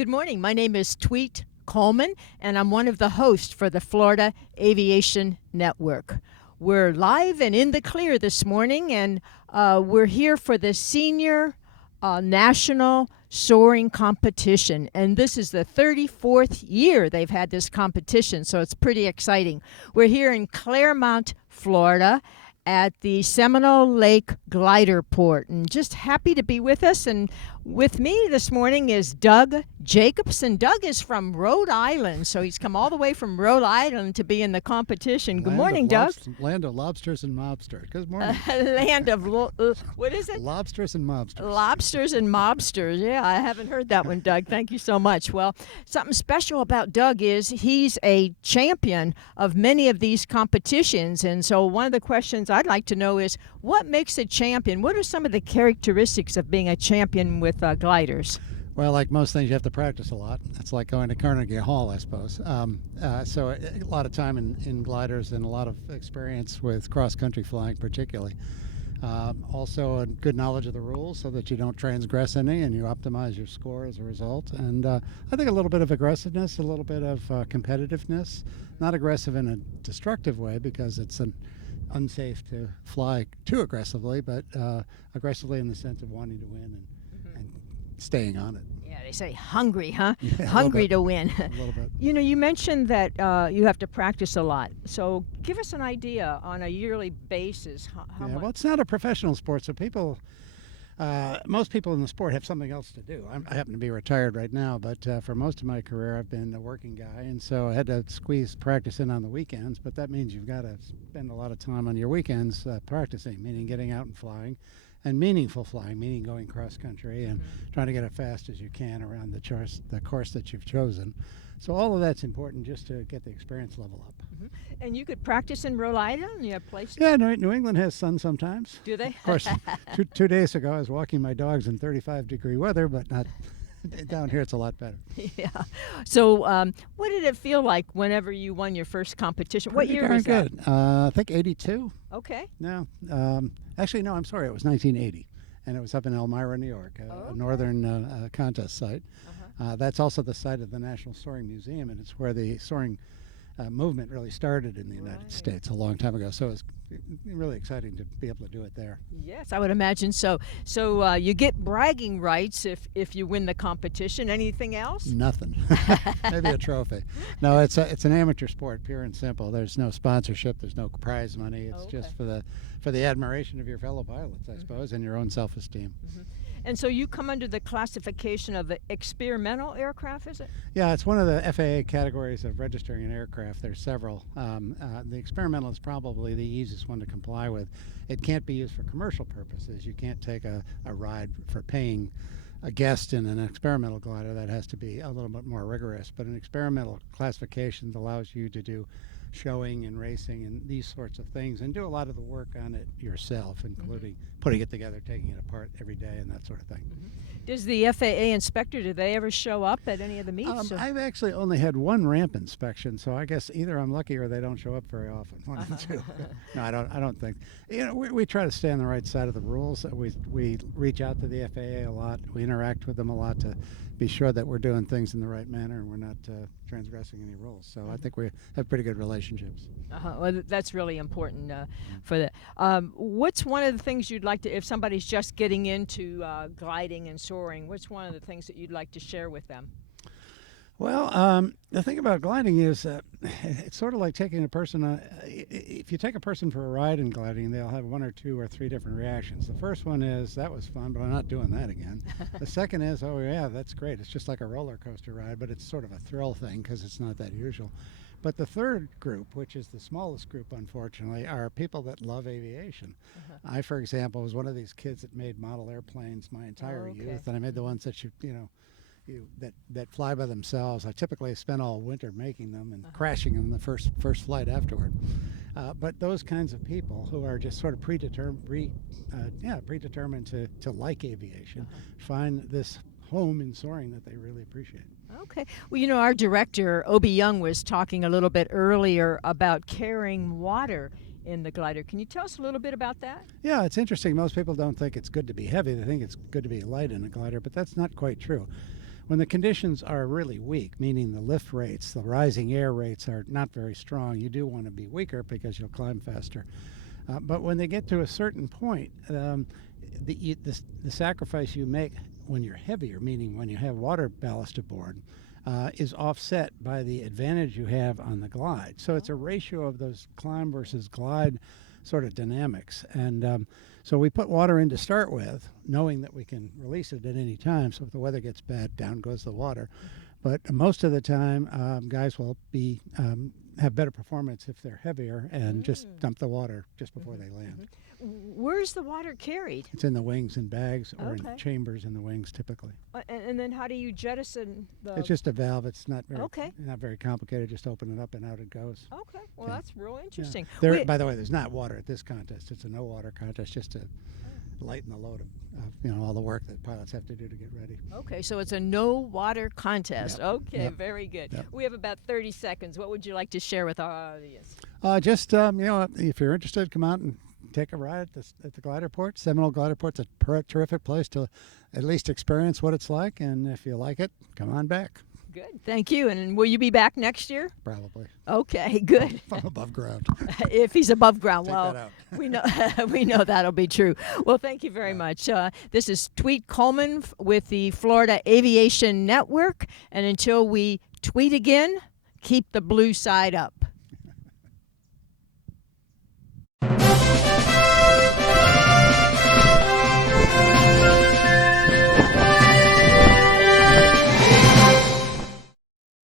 Good morning. My name is Tweet Coleman, and I'm one of the hosts for the Florida Aviation Network. We're live and in the clear this morning, and we're here for the Senior National Soaring Competition. And this is the 34th year they've had this competition, so it's pretty exciting. We're here in Claremont, Florida, at the Seminole Lake Gliderport, and just happy to be with us. And with me this morning is Doug Jacobson. Doug is from Rhode Island, so he's come all the way from Rhode Island to be in the competition. Good morning, Doug. Land of lobsters and mobsters. Good morning. Land of, what is it? Lobsters and mobsters. Lobsters and mobsters. Yeah, I haven't heard that one, Doug. Thank you so much. Well, something special about Doug is he's a champion of many of these competitions. And so one of the questions I'd like to know is, what makes a champion? What are some of the characteristics of being a champion with gliders? Well, like most things, you have to practice a lot. It's like going to Carnegie Hall, I suppose. So a lot of time in gliders and a lot of experience with cross-country flying particularly. Also a good knowledge of the rules so that you don't transgress any and you optimize your score as a result. And I think a little bit of aggressiveness, a little bit of competitiveness. Not aggressive in a destructive way because it's unsafe to fly too aggressively, but aggressively in the sense of wanting to win and staying on it. Yeah, they say hungry, huh? Yeah, hungry to win. A little bit. You know, you mentioned that you have to practice a lot. So give us an idea on a yearly basis. How much? Well, it's not a professional sport, so most people in the sport have something else to do. I happen to be retired right now, but for most of my career, I've been a working guy, and so I had to squeeze practice in on the weekends, but that means you've got to spend a lot of time on your weekends practicing, meaning getting out and flying. And meaningful flying, meaning going cross-country and trying to get as fast as you can around the course that you've chosen. So all of that's important just to get the experience level up. And you could practice in Rhode Island? You have places? Yeah, New England has sun sometimes. Do they? Of course, two days ago I was walking my dogs in 35-degree weather, but not down here it's a lot better. Yeah. So what did it feel like whenever you won your first competition? What year was that? Good. I think 82. Okay. No. Actually, no, I'm sorry. It was 1980. And it was up in Elmira, New York, a northern contest site. That's also the site of the National Soaring Museum, and it's where the soaring movement really started in the United States a long time ago. So it's really exciting to be able to do it there. Yes, I would imagine so. So you get bragging rights if you win the competition. Anything else? Nothing. Maybe a trophy. No, it's an amateur sport, pure and simple. There's no sponsorship. There's no prize money. It's just for the admiration of your fellow pilots, I suppose, and your own self-esteem. And so you come under the classification of the experimental aircraft, is it? Yeah, it's one of the FAA categories of registering an aircraft. There's several. The experimental is probably the easiest one to comply with. It can't be used for commercial purposes. You can't take a ride for paying a guest in an experimental glider. That has to be a little bit more rigorous. But an experimental classification allows you to do showing and racing and these sorts of things and do a lot of the work on it yourself, including putting it together, taking it apart every day and that sort of thing. Does the FAA inspector, do they ever show up at any of the meets? I've actually only had one ramp inspection, so I guess either I'm lucky or they don't show up very often. One of the two. No, I don't think. You know, we try to stay on the right side of the rules. We reach out to the FAA a lot. We interact with them a lot to be sure that we're doing things in the right manner and we're not transgressing any rules. So I think we have pretty good relationships. Well, that's really important for that. What's one of the things you'd like to, if somebody's just getting into gliding and soaring, what's one of the things that you'd like to share with them? Well, the thing about gliding is it's sort of like taking a person, if you take a person for a ride in gliding, they'll have one or two or three different reactions. The first one is, that was fun, but I'm not doing that again. The second is, oh yeah, that's great. It's just like a roller coaster ride, but it's sort of a thrill thing because it's not that usual. But the third group, which is the smallest group, unfortunately, are people that love aviation. I, for example, was one of these kids that made model airplanes my entire youth, and I made the ones that that fly by themselves. I typically spend all winter making them and crashing them the first flight afterward. But those kinds of people who are just sort of predetermined to like aviation find this home in soaring that they really appreciate. Okay. Well, you know, our director, Obi Young, was talking a little bit earlier about carrying water in the glider. Can you tell us a little bit about that? Yeah, it's interesting. Most people don't think it's good to be heavy. They think it's good to be light in a glider, but that's not quite true. When the conditions are really weak, meaning the lift rates, the rising air rates are not very strong, you do want to be weaker because you'll climb faster. But when they get to a certain point, the sacrifice you make when you're heavier, meaning when you have water ballast aboard, is offset by the advantage you have on the glide. So it's a ratio of those climb versus glide sort of dynamics. And so we put water in to start with, knowing that we can release it at any time. So if the weather gets bad, down goes the water. But most of the time, guys will have better performance if they're heavier and just dump the water just before they land. Where's the water carried? It's in the wings in bags or in chambers in the wings typically. And then how do you jettison the... It's just a valve. It's not very complicated. Just open it up and out it goes. Okay. Well, that's real interesting. Yeah. By the way, there's not water at this contest. It's a no water contest just to lighten the load of all the work that pilots have to do to get ready. Okay, so it's a no water contest. Yep. Okay, Yep. Very good. Yep. We have about 30 seconds. What would you like to share with our audience? Just if you're interested, come out and take a ride at the Gliderport. Seminole Gliderport's a terrific place to at least experience what it's like, and if you like it, come on back. Good. Thank you. And will you be back next year? Probably. Okay, good. From above ground. If he's above ground, Take well, that out. we know that'll be true. Well, thank you very much. This is Tweet Coleman with the Florida Aviation Network, and until we tweet again, keep the blue side up.